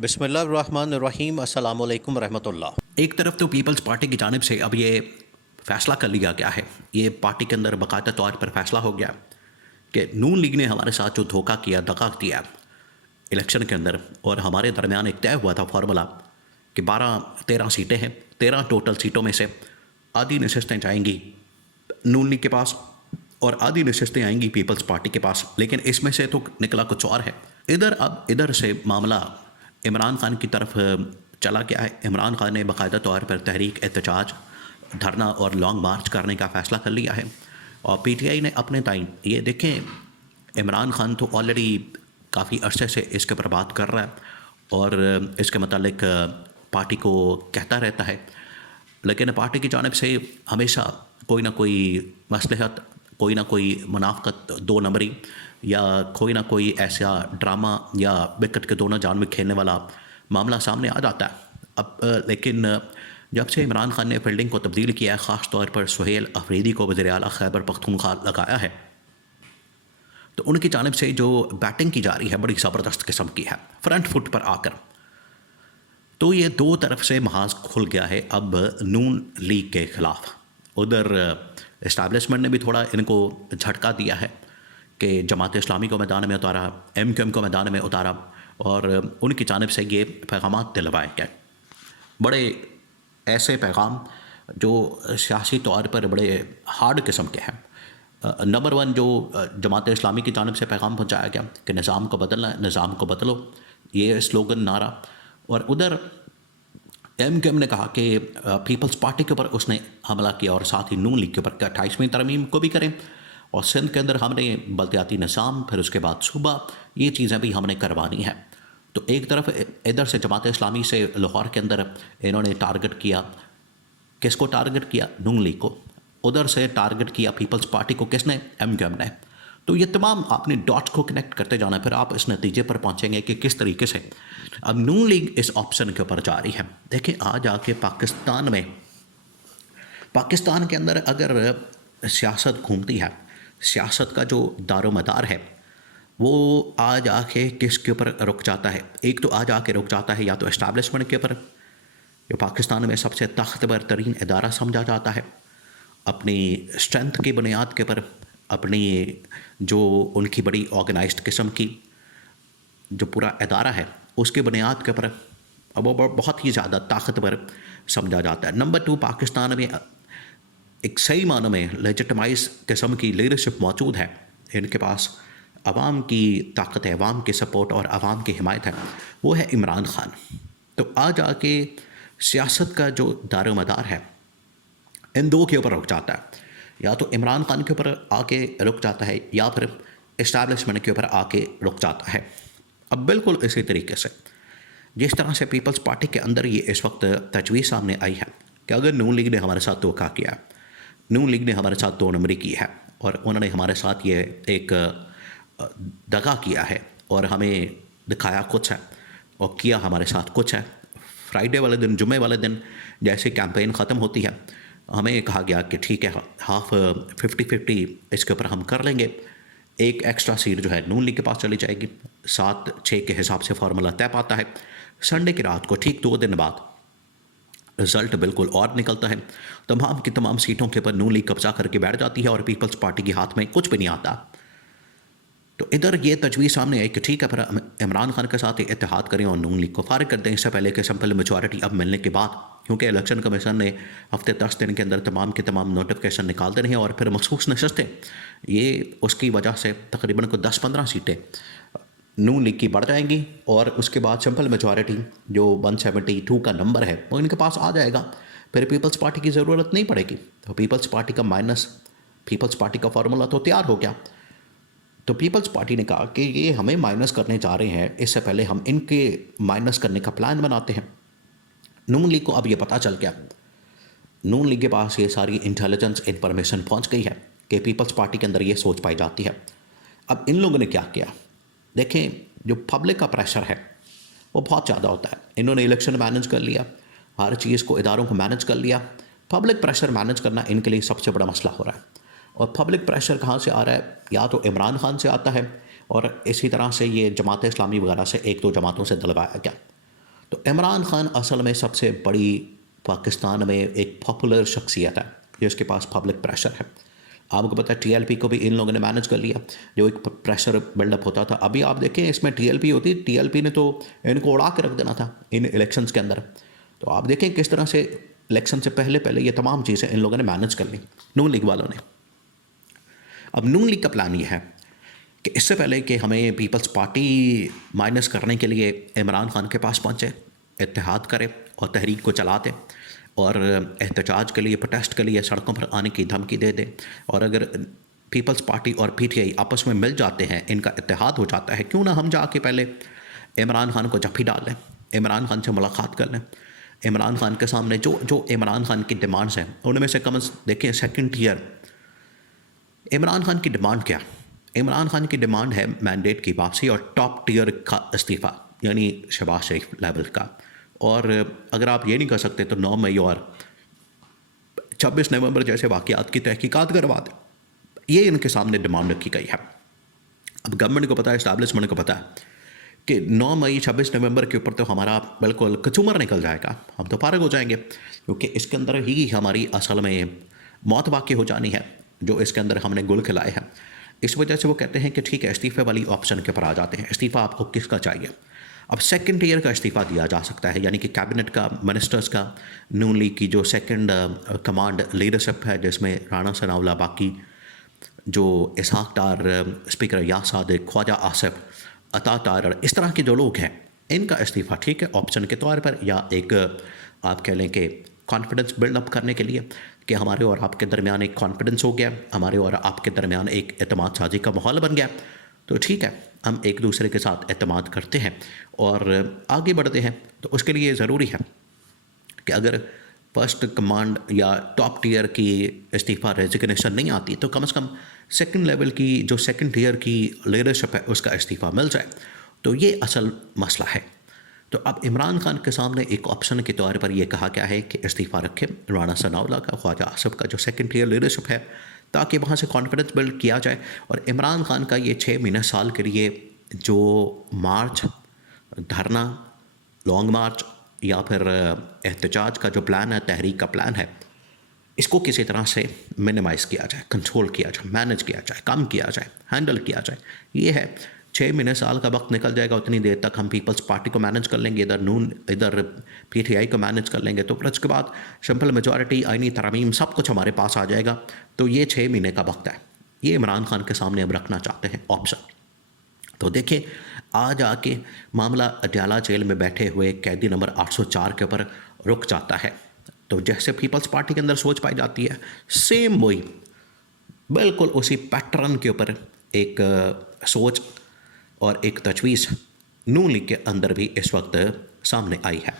बिस्मिल्लाहिर्रहमानिर्रहीम अस्सलामु अलैकुम रहमतुल्लाह। एक तरफ तो पीपल्स पार्टी की जानिब से अब ये फ़ैसला कर लिया गया है, ये पार्टी के अंदर बाकायदा तौर पर फ़ैसला हो गया कि नून लीग ने हमारे साथ जो धोखा किया, दगा किया इलेक्शन के अंदर, और हमारे दरमियान एक तय हुआ था फार्मूला कि 12-13 सीटें हैं, 13 टोटल सीटों में से आधी नशस्तें जाएंगी नून लीग के पास और आधी नशस्तें आएंगी पीपल्स पार्टी के पास। लेकिन इसमें से तो निकला कुछ और है। इधर से मामला इमरान खान की तरफ चला गया है। इमरान खान ने बाकायदा तौर पर तहरीक एहतजाज, धरना और लॉन्ग मार्च करने का फ़ैसला कर लिया है। और पीटीआई ने अपने टाइम ये देखें, इमरान खान तो ऑलरेडी काफ़ी अरसे से इसके ऊपर बात कर रहा है और इसके मतलब पार्टी को कहता रहता है, लेकिन पार्टी की जानिब से हमेशा कोई ना कोई मसलहत, कोई ना कोई मुनाफ़कत, दो नंबरी या कोई ना कोई ऐसा ड्रामा या विकेट के दोनों जान में खेलने वाला मामला सामने आ जाता है। अब लेकिन जब से इमरान खान ने फील्डिंग को तब्दील किया है, ख़ास तौर पर सुहेल अफरीदी को वज़ीर आला खैबर पख्तूनख्वा लगाया है, तो उनकी जानिब से जो बैटिंग की जा रही है बड़ी ज़बरदस्त किस्म की है, फ्रंट फुट पर आकर। तो ये दो तरफ से महाज खुल गया है अब नून लीग के ख़िलाफ़। उधर इस्टेब्लिशमेंट ने भी थोड़ा इनको झटका दिया है कि जमात इस्लामी को मैदान में उतारा, MQM को मैदान में उतारा और उनकी जानिब से ये पैगाम दिलवाए गए, बड़े ऐसे पैगाम जो सियासी तौर पर बड़े हार्ड किस्म के हैं। नंबर 1 जो जमात इस्लामी की जानिब से पैगाम पहुँचाया गया कि निज़ाम को बदलना है, निज़ाम को बदलो, ये स्लोगन नारा। और उधर MQM ने कहा कि पीपल्स पार्टी के ऊपर उसने हमला किया और साथ ही नून लीग के ऊपर 28वीं तरमीम को भी करें और सिंध के अंदर हमने बल्दियाती निज़ाम, फिर उसके बाद सूबा, ये चीज़ें भी हमने करवानी है। तो एक तरफ इधर से जमात इस्लामी से लाहौर के अंदर इन्होंने टारगेट किया, किसको टारगेट किया? नून लीग को। उधर से टारगेट किया पीपल्स पार्टी को, किसने? MQM ने। तो ये तमाम आपने डॉट्स को कनेक्ट करते जाना, फिर आप इस नतीजे पर पहुँचेंगे कि किस तरीके से अब नून लीग इस ऑप्शन के ऊपर जा रही है। देखिए, आज आके पाकिस्तान के अंदर अगर सियासत घूमती है, सियासत का जो दारोमदार है वो आज आके किसके ऊपर रुक जाता है? एक तो आज आके रुक जाता है या तो इस्टेब्लिशमेंट के ऊपर, जो पाकिस्तान में सबसे ताकतवर तरीन इदारा समझा जाता है, अपनी स्ट्रेंथ की बुनियाद के ऊपर, अपनी जो उनकी बड़ी ऑर्गेनाइज्ड किस्म की जो पूरा इदारा है उसके बुनियाद के ऊपर अब वो बहुत ही ज़्यादा ताकतवर समझा जाता है। नंबर 2, पाकिस्तान में एक सही मानों में लेजिटिमाइज किस्म की लीडरशिप मौजूद है, इनके पास अवाम की ताकत है, अवाम के सपोर्ट और अवाम की हिमायत है, वो है इमरान खान। तो आज आके सियासत का जो दारोमदार है इन दो के ऊपर रुक जाता है, या तो इमरान खान के ऊपर आके रुक जाता है या फिर इस्टेब्लिशमेंट के ऊपर आके रुक जाता है। अब बिल्कुल इसी तरीके से जिस तरह से पीपल्स पार्टी के अंदर ये इस वक्त तजवीज़ सामने आई है कि अगर नून लीग ने हमारे साथ धोखा किया, नून लीग ने हमारे साथ दो नंबरी की है और उन्होंने हमारे साथ ये एक दगा किया है और हमें दिखाया कुछ है और किया हमारे साथ कुछ है। फ्राइडे वाले दिन, जुम्मे वाले दिन जैसे कैंपेन ख़त्म होती है, हमें कहा गया कि ठीक है, हाफ 50-50 इसके ऊपर हम कर लेंगे, एक एक्स्ट्रा सीट जो है नून लीग के पास चली जाएगी, 7-6 के हिसाब से फार्मूला तय पाता है। संडे की रात को ठीक 2 दिन बाद रिज़ल्ट बिल्कुल और निकलता है, तमाम की तमाम सीटों के ऊपर नून लीग कब्जा करके बैठ जाती है और पीपल्स पार्टी के हाथ में कुछ भी नहीं आता। तो इधर ये तजवीज़ सामने आई कि ठीक है, फिर इमरान खान के साथ इत्तेहाद करें और नून लीग को फारिग कर दें, इससे पहले कि सिंपल मेजॉरिटी अब मिलने के बाद, क्योंकि इलेक्शन कमीशन ने हफ्ते 10 दिन के अंदर तमाम के तमाम नोटिफिकेशन निकाल देने हैं और फिर मखसूस नशस्तें, ये उसकी वजह से तकरीबन को 10-15 सीटें नून लीग की बढ़ जाएंगी और उसके बाद सिंपल मेजॉरिटी जो 172 का नंबर है वो इनके पास आ जाएगा, फिर पीपल्स पार्टी की ज़रूरत नहीं पड़ेगी। तो पीपल्स पार्टी का फार्मूला तो तैयार हो गया। तो पीपल्स पार्टी ने कहा कि ये हमें माइनस करने जा रहे हैं, इससे पहले हम इनके माइनस करने का प्लान बनाते हैं। नून लीग को अब ये पता चल गया, नून लीग के पास ये सारी इंटेलिजेंस इन्फॉर्मेशन पहुंच गई है कि पीपल्स पार्टी के अंदर ये सोच पाई जाती है। अब इन लोगों ने क्या किया? देखें, जो पब्लिक का प्रेशर है वो बहुत ज़्यादा होता है। इन्होंने इलेक्शन मैनेज कर लिया, हर चीज़ को, इदारों को मैनेज कर लिया। पब्लिक प्रेशर मैनेज करना इनके लिए सबसे बड़ा मसला हो रहा है। और पब्लिक प्रेशर कहाँ से आ रहा है? या तो इमरान खान से आता है और इसी तरह से ये जमात इस्लामी वगैरह से, एक दो जमातों से दिलवाया गया। तो इमरान खान असल में सबसे बड़ी पाकिस्तान में एक पॉपुलर शख्सियत है जिसके पास पब्लिक प्रेशर है। आपको पता है टीएलपी को भी इन लोगों ने मैनेज कर लिया, जो एक प्रेशर बिल्डअप होता था। अभी आप देखें इसमें टीएलपी होती, टीएलपी ने तो इनको उड़ा के रख देना था इन इलेक्शंस के अंदर। तो आप देखें किस तरह से इलेक्शन से पहले पहले ये तमाम चीज़ें इन लोगों ने मैनेज कर ली, नून लीग वालों ने। अब नून लीग का प्लान ये है कि इससे पहले कि हमें पीपल्स पार्टी माइनस करने के लिए इमरान खान के पास पहुँचे, इत्तेहाद करे और तहरीक को चला दे और एहतजाज के लिए, प्रोटेस्ट के लिए सड़कों पर आने की धमकी दे दे। और अगर पीपल्स पार्टी और पीटीआई आपस में मिल जाते हैं, इनका इत्तेहाद हो जाता है, क्यों ना हम जाके पहले इमरान खान को जफ्फी डाल लें, इमरान खान से मुलाकात कर लें। इमरान खान के सामने जो इमरान खान की डिमांड्स हैं उनमें से कम देखिए सेकंड ईयर इमरान खान की डिमांड क्या? इमरान खान की डिमांड है मैंडेट की वापसी और टॉप टियर का इस्तीफ़ा, यानी शहबाज शरीफ लेवल का। और अगर आप ये नहीं कर सकते तो 9 मई और 26 नवंबर जैसे वाक़यात की तहकीकात करवा दें। ये इनके सामने डिमांड रखी गई है। अब गवर्नमेंट को पता है, इस्टेब्लिशमेंट को पता है कि 9 मई 26 नवंबर के ऊपर तो हमारा बिल्कुल कचूमर निकल जाएगा, हम तो फारग हो जाएंगे, क्योंकि इसके अंदर ही हमारी असल में मौत वाक़ई हो जानी है जो इसके अंदर हमने गुल खिलाए हैं। इस वजह से वो कहते हैं कि ठीक है, इस्तीफ़े वाली ऑप्शन के ऊपर आ जाते हैं। इस्तीफ़ा आपको किसका चाहिए? अब सेकंड ईयर का इस्तीफ़ा दिया जा सकता है, यानी कि कैबिनेट का, मिनिस्टर्स का, नून लीग की जो सेकंड कमांड लीडरशिप है, जिसमें राना सनाउल्लाह, बाकी जो इसहाक डार, स्पीकर यास सादिक, ख्वाजा आसिफ, अता तारड़, इस तरह के जो लोग हैं, इनका इस्तीफ़ा ठीक है ऑप्शन के तौर पर, या एक आप कह लें कि कॉन्फिडेंस बिल्डअप करने के लिए कि हमारे और आपके दरमियान एक कॉन्फिडेंस हो गया, हमारे और आपके दरमियान एक एतमाद साजी का माहौल बन गया, तो ठीक है, हम एक दूसरे के साथ एतमाद करते हैं और आगे बढ़ते हैं। तो उसके लिए ज़रूरी है कि अगर फर्स्ट कमांड या टॉप टियर की इस्तीफ़ा रेजिग्नेशन नहीं आती तो कम से कम सेकंड लेवल की जो सेकंड टियर की लीडरशिप है उसका इस्तीफ़ा मिल जाए। तो ये असल मसला है। तो अब इमरान खान के सामने एक ऑप्शन के तौर पर यह कहा गया है कि इस्तीफ़ा रखें राना सनाउल्लाह का, ख्वाजा आसिफ का, जो सेकंड टियर लीडरशिप है, ताकि वहाँ से कॉन्फिडेंस बिल्ड किया जाए। और इमरान खान का ये 6 महीने साल के लिए जो मार्च, धरना, लॉन्ग मार्च या फिर एहतजाज का जो प्लान है, तहरीक का प्लान है, इसको किसी तरह से मिनिमाइज़ किया जाए, कंट्रोल किया जाए, मैनेज किया जाए, कम किया जाए, हैंडल किया जाए। ये है 6 महीने साल का वक्त निकल जाएगा, उतनी देर तक हम पीपल्स पार्टी को मैनेज कर लेंगे, इधर पीटीआई को मैनेज कर लेंगे, तो फिर उसके बाद सिंपल मेजॉरिटी, आईनी तरमीम, सब कुछ हमारे पास आ जाएगा। तो ये 6 महीने का वक्त है, ये इमरान खान के सामने हम रखना चाहते हैं ऑप्शन। तो देखिए, आज आके मामला अडयाला जेल में बैठे हुए कैदी नंबर 804 के ऊपर रुक जाता है। तो जैसे पीपल्स पार्टी के अंदर सोच पाई जाती है, सेम वही बिल्कुल उसी पैटर्न के ऊपर एक सोच और एक तजवीज़ नून लीग के अंदर भी इस वक्त सामने आई है।